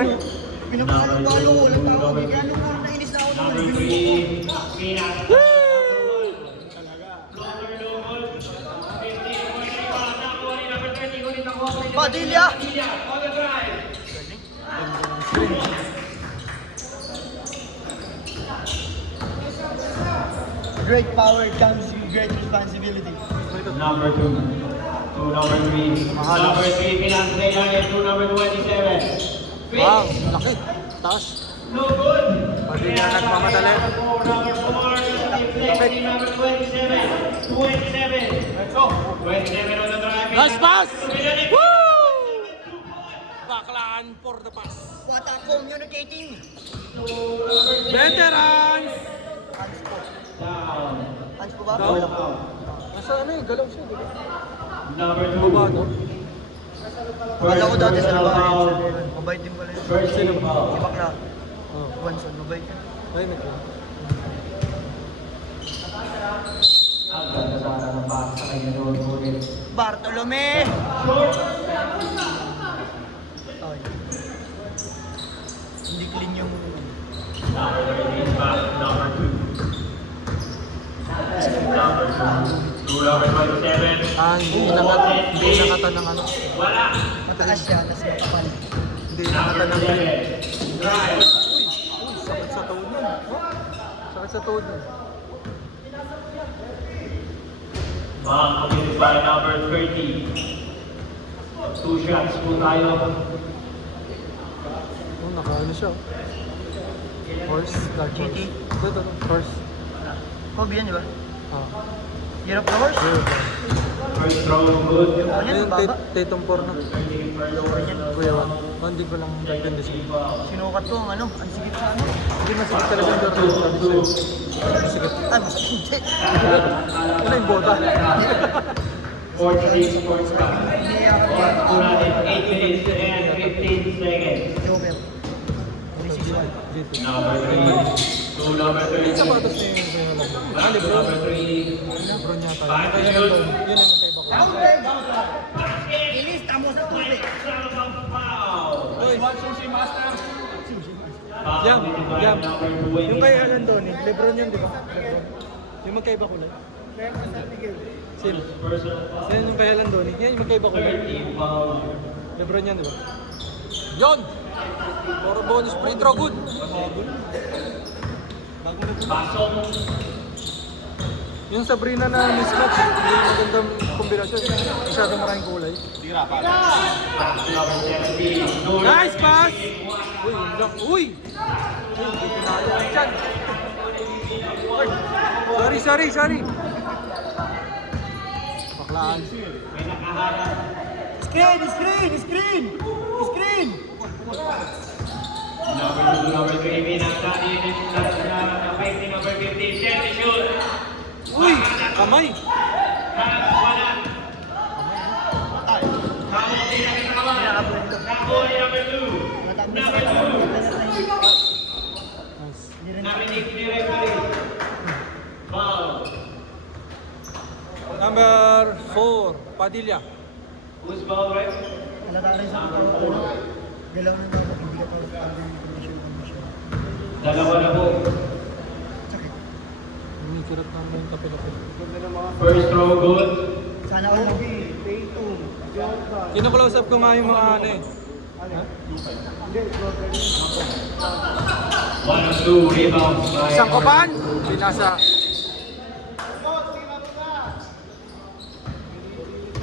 naman. Pinapalo-palo ko. Walang tao. Kaya nung nainis na ako naman. Padilla! Great power comes with great responsibility. Number 2. To number 3. Number 3, pinag-player niya to number 27. Wow, laki. Taas. No good. Pwede niya nagmamadali. Number 4, number 27. 27. 27 on the drive. Nice pass! Woo! Baklaan for the pass. What a communicating! Veterans! Hands po. Down. Hands po ba? Down. Wala po. Nasa ano yung galaw siya, di ba? Number 2. Baba, no? Wala ko dati sa labahin. Mabait din pala yun. First Sino? Si Bakla. Oh. Wanson, mabait yun. Ay, nako. Ang ganda sana ng pass sa kanya doon. Bartolome! Ay. Hindi clean yung... Number 13 pass, number 2. Number 2. To number 27. Ah, hindi nakatan ng ano. Wala. Mataas siya, nas makapal. Hindi nakatan ng ano. Drive. Uy, sakit sa tuhod nun. Oh, sakit sa tuhod nun. Committed by number 30. 2 shots po tayo. Oh, nakaano siya. Horse, dark horse. GT? Ito, horse. Kobe yan, di ba? Ah. Year of the horse? First throw, good. Ano yan, Ayun, baba? Tetong porno. Kuya, hindi ko lang gaganda siya. Sinukat ko ang ano, ang sigit sa ano. Hindi masakit talaga yung dark horse. Masakit. Ay, masakit hindi. Ano yung bota? 46 points pa. Iniiyakan niya. Oras po natin, 8 minutes and 15 seconds. Joker. 26. Dito. Number 3. To number Yung 30. sapatos niya yung kaya lang. Ah, To Lebron. number 3. Lebron yata. Five Kaya to lang shoot. doon. Yun ang magkaiba ko. Ilista mo sa tubig. Foul. Uy, Foul Yam, committed by Yam. number Yung kay 20. Alan doon eh. Lebron yun, di ba? Lebron. Yung magkaiba ko lang. Sino? Personal foul. Sino yung kay Alan doon eh? Yan yung magkaiba ko lang. 13 foul. Lebron yan, di ba? Yon! Puro bonus free throw, good! Pasok. Yung Sabrina na mismatch, hindi magandang kombinasyon. Masyadong maraming kulay. Number 17. No Nice number pass! 16. Uy, yun lang. Uy! Uy, hindi pinalo ang tiyan. Uy, sorry. Baklaan. May nakaharap. Screen! Number 2, number 3, pinagdali na fighting number 15, 10 shoot. Uy! Kamay! Wala. Kamuti na kinakamay. Nakuli number 2. Number 2. Nice. Narinig ni referee. Foul. Number 4, Padilla. Who's foul, right? Halata rin sa pagkakalo. Galaw ng tao, hindi ka pag Dalawa na po. Umikirat na yung kapilapit. First throw, good. Sana all lang. Kinaklausap ko nga yung mga ano eh. 1 of 2 rebounds by Isang kopan! Pinasa.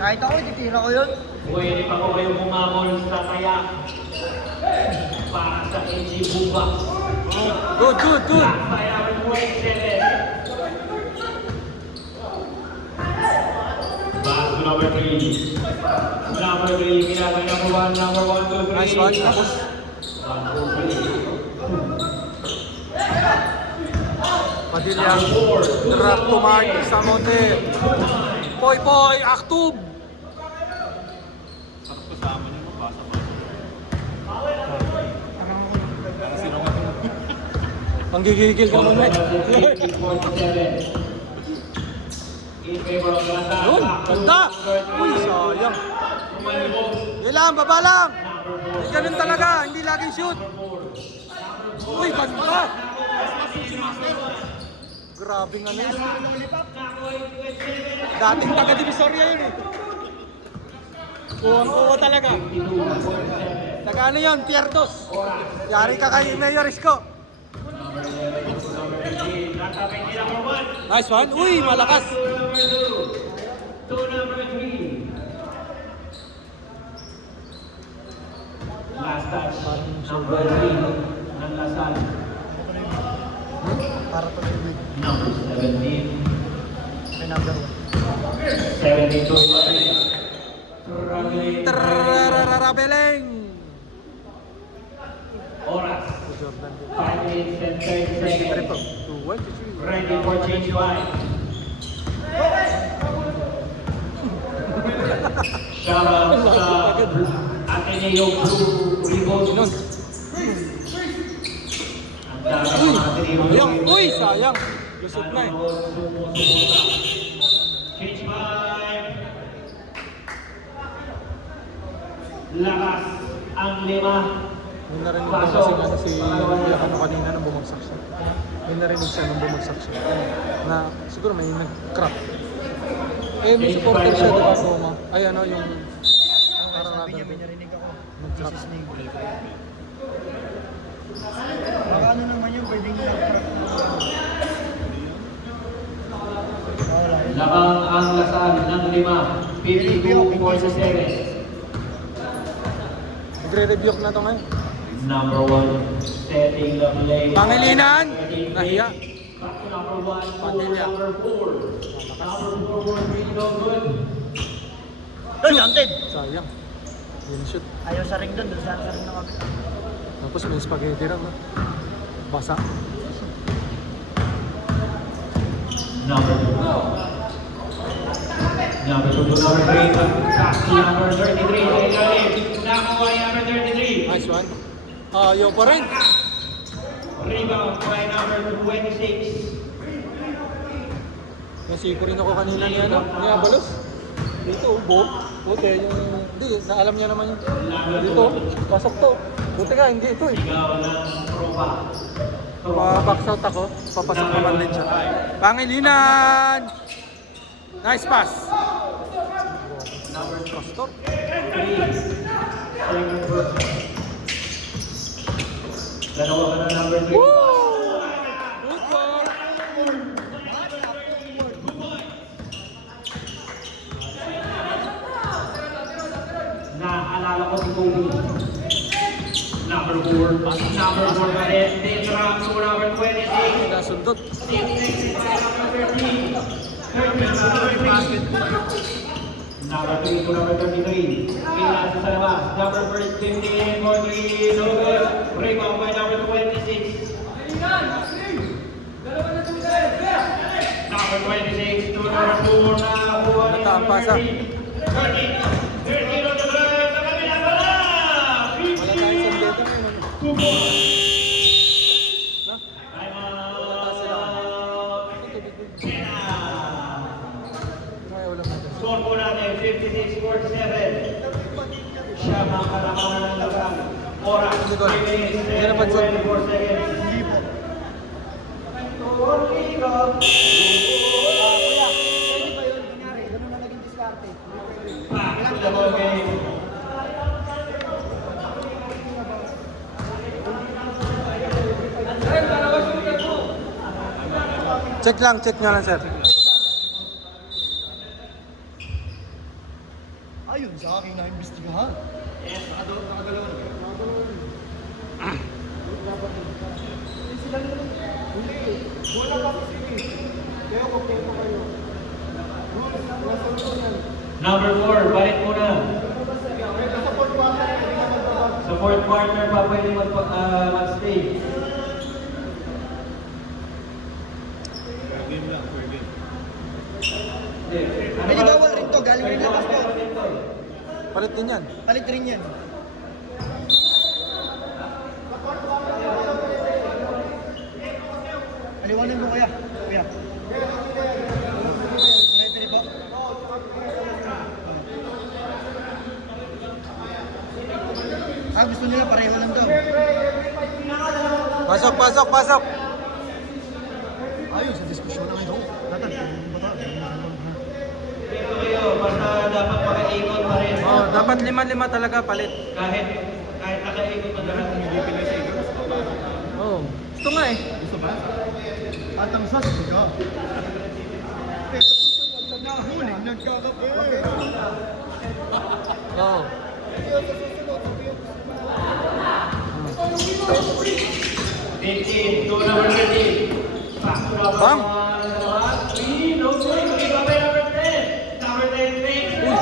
Kahit ako, titira ko yun. Pwede pa ko kayo kumamol sa kaya. Para sa AG Buba. Good! Kaya Wayne Celes. Pass to number 3. Number 3, ginagay number 1, number 1, 2, 3. Nice one. Tapos, 1, 2, 3. Padilla. Drop to mark sa Monte. Poy, aktub! Ang gigigil ka mo, Mike. In favor of Ganda. Yun, ganda! Uy, sayang. Ilan, baba lang! Ganun talaga, hindi laging shoot. Uy, banda! Grabe nga na yun. Dating taga-divisoria yun eh. Kuwang-kuwa talaga. Taga ano yun, Pierdos. Yari ka kay Mayor Isko. Nice one. Uy, malakas. To number 3. Last touch. Number 3 ng Lasal. Para to sa big. Number 17. May number 1. 72. Trarararabeleng. Oras. 5 minutes and 30 seconds. 2-1. Ready for change line. Shoutout sa Ateneo Blue Ribbons. Ang dami ng Ateneo Blue Sayang. Ribbons. Uy, sayang. Lusot na eh. Change time. Lakas ang 5. May narinig ko kasi nga si Kuya Kano kanina nung bumagsak siya. May narinig siya nung bumagsak siya. Na siguro may nag-crack. Eh, may supporter siya, di ba, Roma? Ay, ano, yung parang Sabi niya, rubber may band. narinig ako. Nag-crack. This is Snake. Baka ano naman yun, pwedeng nag-crack na. Wala. Labang ang Lasal ng 5. 52-47. Nagre-rebuke na to ngayon. Number 1, setting the play. Pangilinan! Nahiya. Back to number 1, Padilla. number 4. Number 4 working no good. Ay, wanted! Sayang. Yun shoot. Ayaw sa ring doon sa ring na kami. Tapos may spaghetti rin, no? Basa. Number 2. Number 2 to number 3. Back to number 33. Nakuha yung number 33. Nice one. Ayaw pa rin. Rebound by number 26. Nasiko rin ako kanina ni ano, ni Abalos. Dito, buti yung, hindi, naalam niya naman yun. Dito, pasok to. Buti nga, hindi ito eh. Ikaw ng tropa. Box out ako, papasok naman din siya. Pangilinan! Nice pass. Pastor. 3. Dalawa ka na number 3. Woo! Good ball. Naalala ko si Kobe. Number 4. Number 4 pa rin. Then drop to number 26. Nasundot. Number 3. Number 3 to number 33. Kailan sa labas. Number 15 for 3. No good. Rebound by number 26. Number 26 to number 4 na kuha ni Nataang number pasa. 13. 13 on the drive. Sa kabila pa na. Wala tayong sandeta ngayon. Two points. Na? Time Ito, out. tubig. Yeah. Ay, wala pa. Score po natin, 56-47. Siya ang kalamangan ng laban. Oras, Hindi ko. 3 minutes Hindi and napansin. 24 seconds. Working up. Kuya, pwede ba yun? Kunyari, ganun na naging diskarte. Back to the ball game. Check nyo lang, sir. Ayun, sa akin na imbestigahan. Number 4, balik muna. Sa fourth quarter pa pwede mag-stay. Pwede bawal rin to, galing rin labas to. Palit din yan. Palit rin yan. Aliwanan mo kuya. Kuya. Ready po? gusto nila pareho lang daw. Pasok, pasok, pasok! Ayun, sa diskusyon na ito. Dapat, Dito kayo, basta dapat makaikot pa rin. Oh, dapat 5-5 talaga palit. Kahit nakaikot pa lahat, hindi pinag-ikot. Oh, gusto nga eh. gusto ba? At ang sasagot ka. Pero susunod sa nahuli, nagkakape. Oh. 15 to number 13. Back to number Bang! 3. No point. Give away number 10. Number 10 makes 59.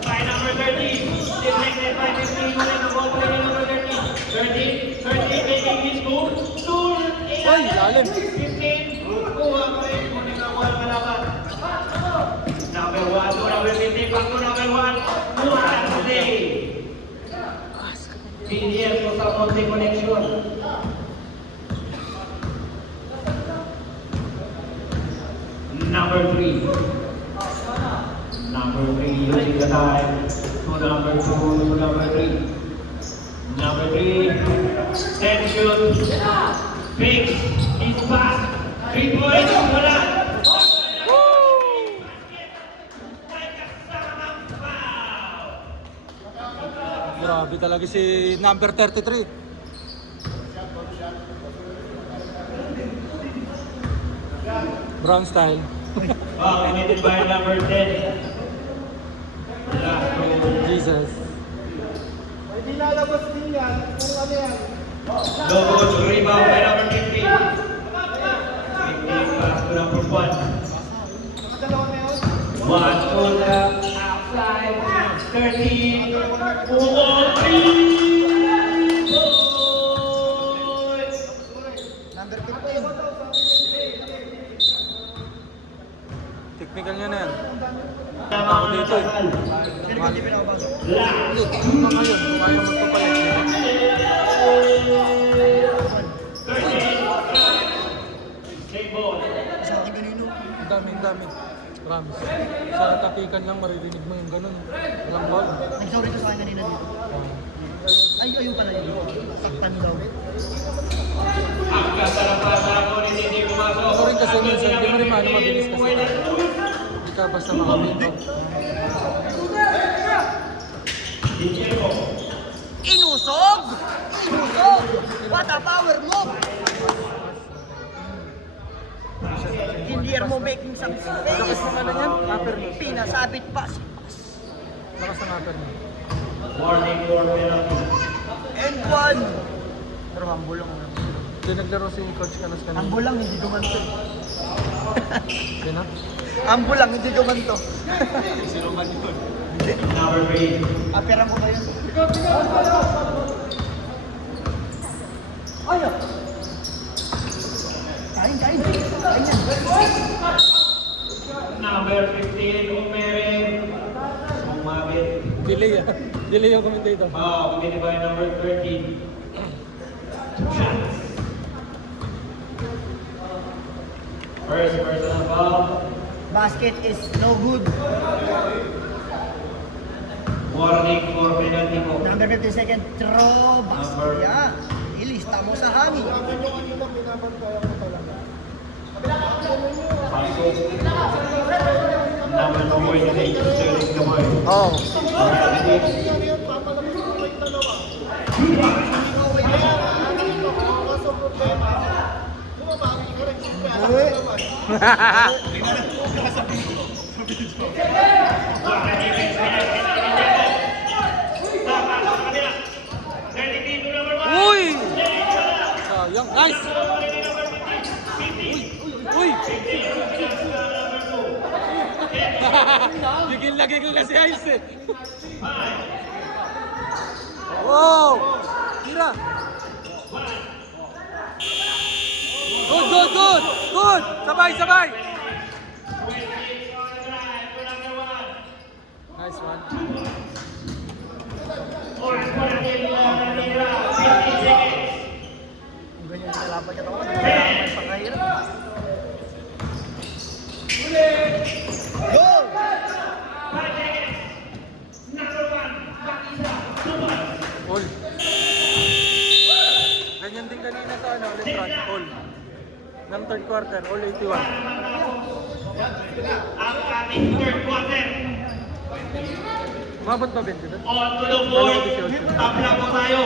By number 13. Deflected by 15. Winning the ball by number 13. 13 making his move. Ay, lalim. 15. Kuha pa rin. Kunin ang wall kalaban. Number 1 to number 15. Back to number 1. Wednesday. PDL ko sa Monte Connection. Number 3. Number 3 using the time. To number 2 to number 3. Number 3. 10 shoot. Fix. His pass. 3 points. Wala. Grabe talaga si number 33. Brown style. Committed by number 10. Jesus. Logo rebound by number 15. 15 pass to number 1. One on the outside. 13. Number 15. Technical niya na yan. Ako dito eh. Pero hindi pinakabago. Hindi, ano ngayon? Kung ayaw magpapalit. Sa akin ganino. Ang dami, ang dami. Promise. Sa tapikan lang maririnig mo yung ganun. Walang ball. Nagsauri ka sa akin kanina dito. Ay, ayun pala yun. Takpan daw. Ang kasarapasa ko ni Titi pumasok. Ako rin kasi minsan, di mo rin maano mabilis kasi. Hindi ka basta makapito. Inusog! Inusog! What a power move! Guillermo making some Lakas space. ng ano niyan? Upper niya. Pinasabit pa. Lakas ng upper niya. Warning for penalty. And one. Pero humble lang. Hindi naglaro si Coach Canas kanina. Humble lang, hindi gumanto. Hindi na? Humble lang, hindi gumanto. Number 3. Aperan ko kayo. Ay! Kain, kain. Kain yan. Number 15, Umere. Umabit. Delay ah. Delay yung commentator. Committed by number 13. Shots. First personal foul. Basket is no good. Warning for penalty po. Number 52nd, throw. Basket. Yeah. Ilista mo sa hangin. Pasok. Number 28, Sterling Gamoy. Oo. Uy! Sayang. Nice! Uy! Gigil lagi ko kasi Ice eh. Wow! Tira! Good, good, good! Good! Sabay, sabay! Nice one. Kung ganyan yung kalaban ka ako, nagkalaban pa kayo. Go! Ganyan din kanina sa ano, Electron, all. Ng third quarter, all 81. Ang ating third quarter. Mabot ba 20 doon? On to the board. Tabla po tayo.